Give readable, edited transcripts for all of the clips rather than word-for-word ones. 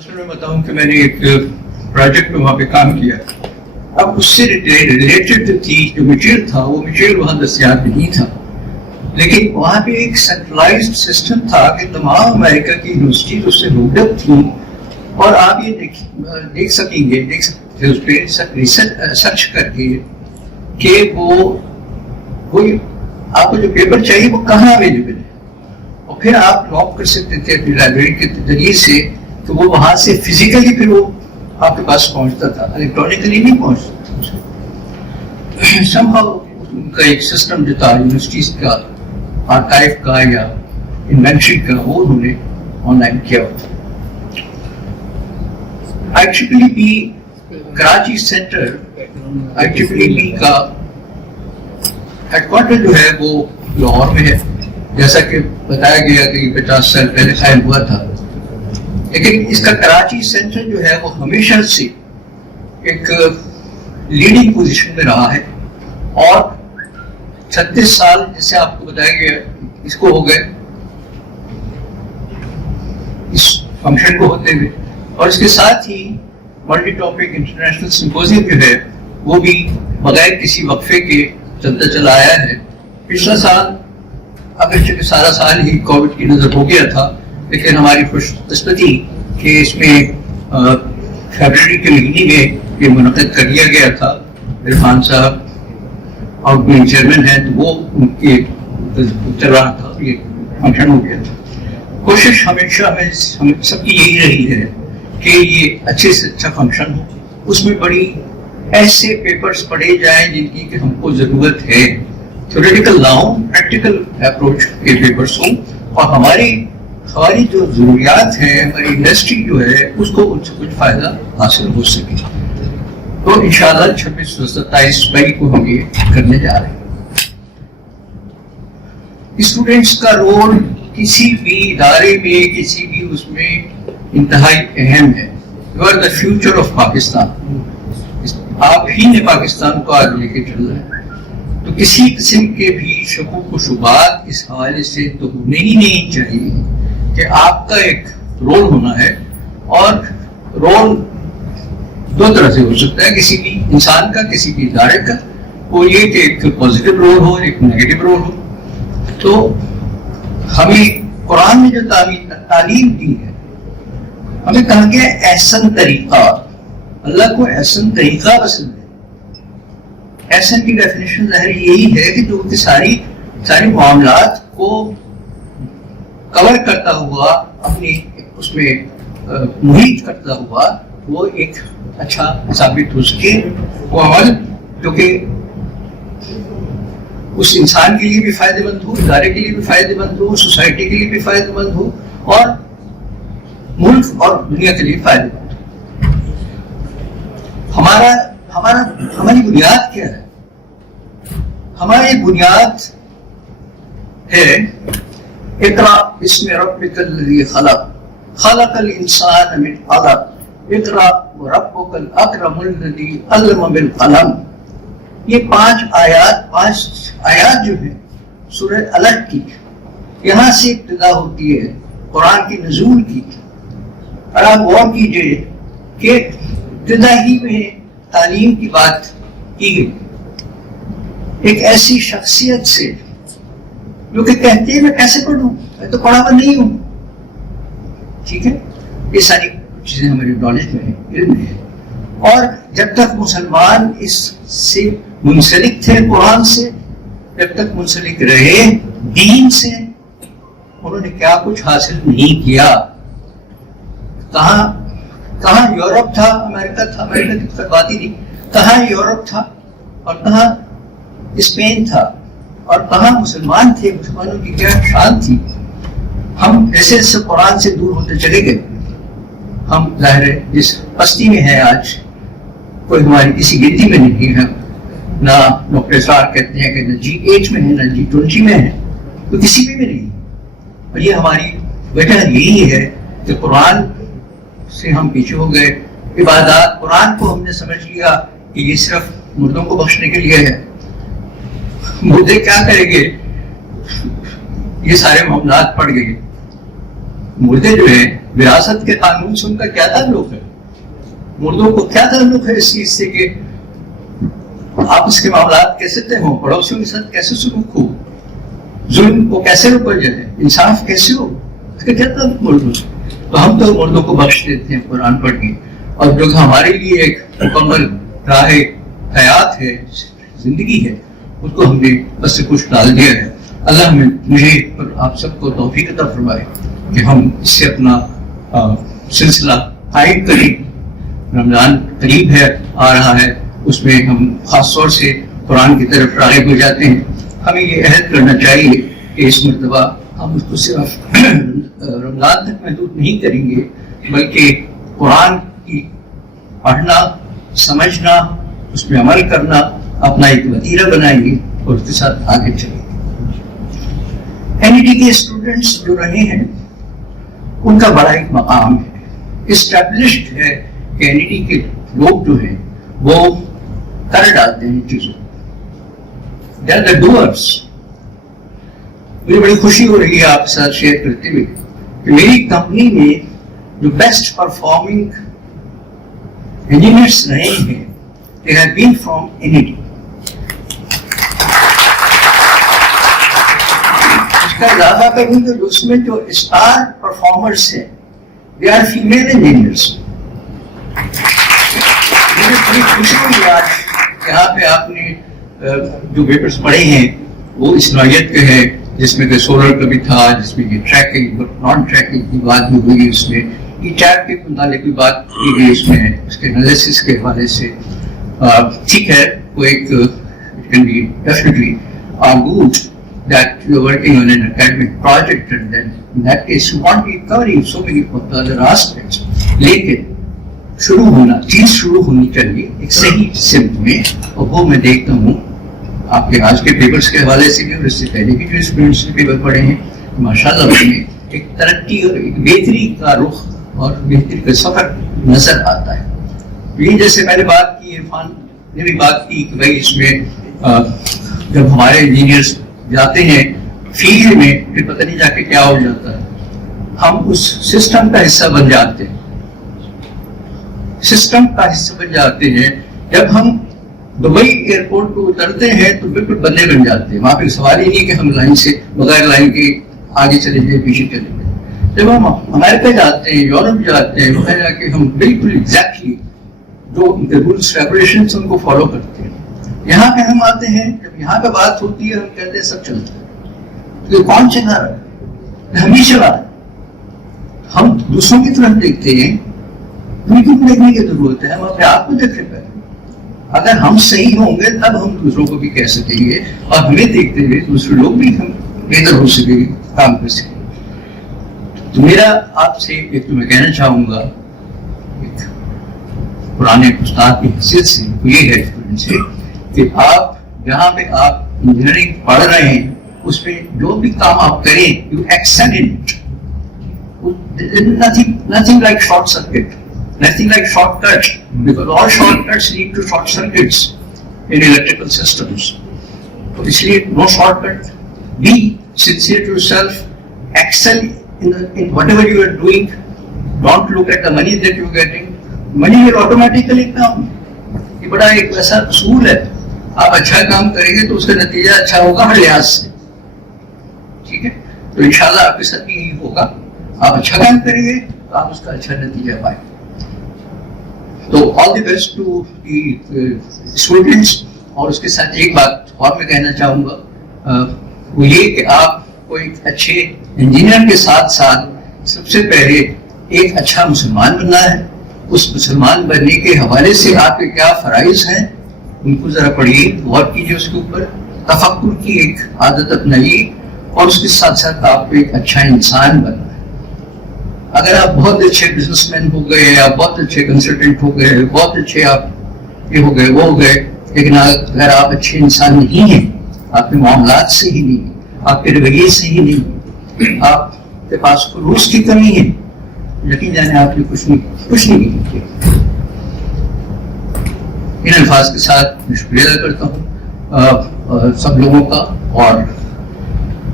مثلا میں بتاؤں کہ میں نے ایک پروجیکٹ میں وہاں پہ کام کیا. اب اس سے ریلیٹڈ تھی جو مٹیریل تھا وہ مٹیریل وہاں دستیاب نہیں تھا، لیکن وہاں پہ ایک سینٹرلائزڈ سسٹم تھا کہ تمام امریکہ کی یونیورسٹیز اس سے روڈ اپ تھیں، اور آپ یہ دیکھ سکیں گے اس پہ سرچ کر کے کہ وہ آپ کو جو پیپر چاہیے وہ کہاں اویلیبل ہے، اور پھر آپ لاک کر سکتے تھے اپنی لائبریری کے ذریعے سے کہ وہ وہاں سے فزیکلی پھر وہ آپ کے پاس پہنچتا تھا، الیکٹرانکلی نہیں پہنچتا تھا. سم ہاؤ ان کا ایک سسٹم جو تھا یونیورسٹیز کا آرکائیو کا یا انوینٹری کا وہ انہوں نے آن لائن کیا ہوتا. IEEE کراچی سینٹر IEEE کا ہیڈ کوارٹر جو ہے وہ لاہور میں ہے، جیسا کہ بتایا گیا کہ یہ 50 سال پہلے قائم ہوا تھا، لیکن اس کا کراچی سینٹر جو ہے وہ ہمیشہ سے ایک لیڈنگ پوزیشن میں رہا ہے، اور 36 سال جیسے آپ کو بتایا گیا اس کو ہو گئے اس فنکشن کو ہوتے ہوئے، اور اس کے ساتھ ہی ملٹی ٹاپک انٹرنیشنل سمپوزیم جو ہے وہ بھی بغیر کسی وقفے کے چلتا چلا آیا ہے. پچھلا سال اگرچہ سارا سال ہی کووڈ کی نظر ہو گیا تھا، لیکن ہماری خوش قسمتی کہ اس میں فیبرری کے مہینے میں یہ منعقد کر دیا گیا تھا. عرفان صاحب آؤٹ گوئنگ چیئرمین ہیں تو وہ ان کے چل رہا تھا، یہ فنکشن ہو گیا تھا. کوشش ہمیشہ ہم سب کی یہی رہی ہے کہ یہ اچھے سے اچھا فنکشن ہو، اس میں بڑی ایسے پیپرز پڑھے جائیں جن کی کہ ہم کو ضرورت ہے، تھیوریٹیکل نہ ہوں، پریکٹیکل اپروچ کے پیپرز ہوں، اور ہماری جو ضروریات ہیں، ہماری انڈسٹری جو ہے اس کو ان سے کچھ فائدہ حاصل ہو سکے. تو انشاءاللہ 26 اور 27 مئی کو ہم یہ کرنے جا رہے ہیں. اسٹوڈنٹس کا رول کسی بھی ادارے میں کسی بھی اس میں انتہائی اہم ہے. You are the future of Pakistan. آپ ہی نے پاکستان کو آگے لے کے چل رہے ہیں، تو کسی قسم کے بھی شکوک و شبہات اس حوالے سے تو ہونے ہی نہیں چاہیے کہ آپ کا ایک رول ہونا ہے. اور رول دو طرح سے ہو سکتا ہے، کسی بھی انسان کا، کسی بھی ادارے کا. وہ یہ کہ ایک پازیٹیو رول ہو، ایک نیگیٹو رول ہو. تو ہمیں قرآن نے جو تعلیم دی ہے، ہمیں کہا گیا احسن طریقہ. اللہ کو احسن طریقہ پسند ہے. احسن کی ڈیفینیشن ظاہر یہی ہے کہ جو کہ ساری معاملات کو کور کرتا ہوا، اپنی اس میں محیط کرتا ہوا، وہ ایک اچھا ثابت ہو سکے. وہ عمل جو کہ اس انسان کے لیے بھی فائدہ مند ہو، ادارے کے لیے بھی فائدہ مند ہو، سوسائٹی کے لیے بھی فائدہ مند ہو، اور ملک اور دنیا کے لیے فائدہ مند ہو. ہماری بنیاد کیا ہے؟ ہماری بنیاد ہے اقرأ بسم ربک الذی خلق خلق الانسان من علق اقرأ وربک الاکرم الذی علم بالقلم. یہ 5 آیات جو ہیں سورہ علق کی، یہاں سے ابتدا ہوتی ہے قرآن کی نزول کی. اور آپ غور کیجئے کہ ابتدا ہی میں تعلیم کی بات کی گئی، ایک ایسی شخصیت سے جو کہ کہتے ہیں میں کیسے پڑھوں، میں تو پڑھا ہوا نہیں ہوں. ٹھیک ہے، یہ ساری چیزیں ہماری نالج میں ہیں، علم میں ہے. اور جب تک مسلمان اس سے منسلک تھے قرآن سے، جب تک منسلک رہے دین سے، انہوں نے کیا کچھ حاصل نہیں کیا. کہاں یورپ تھا، امریکہ تھا، امریکہ کی تو بات ہی نہیں، کہاں یورپ تھا اور کہاں اسپین تھا اور کہاں مسلمان تھے، مسلمانوں کی کیا شان تھی. ہم ایسے ایسے قرآن سے دور ہوتے چلے گئے. ہم ظاہر ہے جس پستی میں ہے آج، کوئی ہماری کسی گنتی میں نہیں ہے. نہ ڈاکٹر اسرار کہتے ہیں کہ نہ G8 میں ہے، نہ G20 میں ہے، تو کسی میں بھی نہیں. اور یہ ہماری وجہ یہی ہے کہ قرآن سے ہم پیچھے ہو گئے. عبادات، قرآن کو ہم نے سمجھ لیا کہ یہ صرف مردوں کو بخشنے کے لیے ہے. مردے کیا کریں گے؟ یہ سارے معاملات پڑ گئے. مردے جو ہیں وراثت کے قانون سے ان کا کیا تعلق ہے؟ مردوں کو کیا تعلق ہے اس چیز سے کہ آپس کے معاملات کیسے طے ہوں، پڑوسیوں کے ساتھ کیسے سلوک ہو، ظلم کو کیسے روکا جائے، انصاف کیسے ہو، اس کا کیا تعلق مردوں سے؟ تو ہم تو مردوں کو بخش دیتے ہیں قرآن پڑھ کے، اور جو ہمارے لیے ایک مکمل راہ حیات ہے، زندگی ہے، اس کو ہم نے بس سے کچھ ڈال دیا ہے. اللہ مجھے اور آپ سب کو توفیق عطا فرمائے کہ ہم اس سے اپنا سلسلہ قائم کریں. رمضان قریب ہے، آ رہا ہے، اس میں ہم خاص طور سے قرآن کی طرف راغب ہو جاتے ہیں. ہمیں یہ عہد کرنا چاہیے کہ اس مرتبہ ہم اس کو صرف رمضان تک محدود نہیں کریں گے، بلکہ قرآن کی پڑھنا، سمجھنا، اس میں عمل کرنا اپنا ایک وتیرہ بنائیں گے اور اس کے ساتھ آگے چلیں گے. NET کے اسٹوڈنٹس جو رہے ہیں ان کا بڑا ایک مقام ہے، اسٹیبلشڈ ہے کہ NET کے لوگ جو ہیں وہ کر ڈالتے ہیں چیزوں. They are the doers. مجھے بڑی خوشی ہو رہی ہے آپ کے ساتھ شیئر کرتے ہوئے کہ میری کمپنی میں جو بیسٹ پرفارمنگ انجینئرس رہے ہیں they have been from NET. اس کا اضافہ کروں تو اس میں جو اسٹار پرفارمرس ہیں they are female engineers. مجھے بڑی خوشی ہوئی آج یہاں پہ آپ نے جو پیپرز پڑھے ہیں وہ اس نوعیت کے ہیں، جس میں کہ سولر کا بھی تھا، جس میں یہ ٹریکنگ نان ٹریکنگ کی بات بھی ہوئی، اس میں ای ٹیپ کے متعلق بھی بات کی گئی، اس میں اس کے انالیسس کے حوالے سے. ٹھیک ہے، وہ ایک it can be definitely good that you are working on an academic project and then in that case you want to be covering so many of the other aspects. لیکن چیز شروع ہونی چاہیے ایک صحیح سمت میں، اور وہ میں دیکھتا ہوں آپ کے آج کے پیپرز کے حوالے سے بھی اور اس سے پہلے بھی جو اسٹوڈنٹس نے پیپر پڑھے ہیں ماشاءاللہ اس میں ایک ترقی اور ایک بہتری کا رخ اور بہتری کا سفر نظر آتا ہے. یہ جیسے میں نے بات کی، عرفان نے بھی بات کی کہ بھائی اس میں جب ہمارے انجینئرس جاتے ہیں فیلڈ میں پھر پتہ نہیں جا کے کیا ہو جاتا ہے. ہم اس سسٹم کا حصہ بن جاتے ہیں، سسٹم کا حصہ بن جاتے ہیں. جب ہم دبئی ایئرپورٹ پہ اترتے ہیں تو بالکل بندے بن جاتے ہیں، وہاں پہ سوال ہی نہیں کہ ہم لائن سے بغیر لائن کے آگے چلے جائیں پیچھے چلے جائیں. جب ہم امریکہ جاتے ہیں، یورپ جاتے ہیں، وہاں جا کے ہم بالکل ایگزیکٹلی جو رولس ریگولیشنس ان کو فالو کرتے ہیں. یہاں پہ ہم آتے ہیں، جب یہاں پہ بات ہوتی ہے ہم کہتے ہیں سب چلتا ہے، تو کون چلا رہا ہے؟ ہم ہی چلا رہے ہیں. ہم دوسروں کی طرف دیکھتے ہیں، ان کی دیکھنے کی ضرورت ہے، ہم اپنے آپ کو دیکھیں پہلے. اگر ہم صحیح ہوں گے تب ہم دوسروں کو بھی کہہ سکیں گے، اور ہمیں دیکھتے ہوئے دوسرے لوگ بھی ہم بہتر ہو سکیں گے، کام کر سکیں گے. تو میرا آپ سے ایک تو میں کہنا چاہوں گا ایک پرانے استاد کی حیثیت سے یہ ہے اسٹوڈنٹ سے کہ آپ جہاں پہ آپ انجینئرنگ پڑھ رہے ہیں اس پہ جو بھی کام آپ کریں you excel in it. nothing like short circuit, nothing like shortcut, because all shortcuts lead to short circuits in electrical systems. So اس لیے no shortcut. Be sincere to yourself, excel in whatever you are doing. Don't look at the money that you are getting. Money will automatically come. یہ بڑا ایک ایسا اصول ہے، آپ اچھا کام کریں گے تو اس کا نتیجہ اچھا ہوگا ہر لحاظ سے. ٹھیک ہے، تو انشاءاللہ آپ کے ساتھ بھی یہی ہوگا. آپ اچھا کام کریں گے تو آپ اس کا اچھا نتیجہ پائیں. تو all the best to the students. اور اس کے ساتھ ایک بات اور میں کہنا چاہوں گا، وہ یہ کہ آپ کو ایک اچھے انجینئر کے ساتھ ساتھ سب سے پہلے ایک اچھا مسلمان بننا ہے. اس مسلمان بننے کے حوالے سے آپ کے کیا فرائض ہیں ان کو ذرا پڑھیے، غور کیجیے، اس کے اوپر تفکر کی ایک عادت اپنائیے، اور اس کے ساتھ ساتھ آپ کو ایک اچھا انسان بننا ہے. اگر آپ بہت اچھے بزنس مین ہو گئے، آپ بہت اچھے کنسلٹنٹ ہو گئے، بہت اچھے آپ یہ ہو گئے وہ ہو گئے، لیکن اگر آپ اچھے انسان نہیں ہیں، آپ کے معاملات سے ہی نہیں، آپ کے رویے سے ہی نہیں، آپ کے پاس خلوص کی کمی ہے، یقین جانے آپ نے کچھ نہیں کیا. ان الفاظ کے ساتھ میں شکریہ ادا کرتا ہوں سب لوگوں کا، اور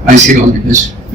I say all the best.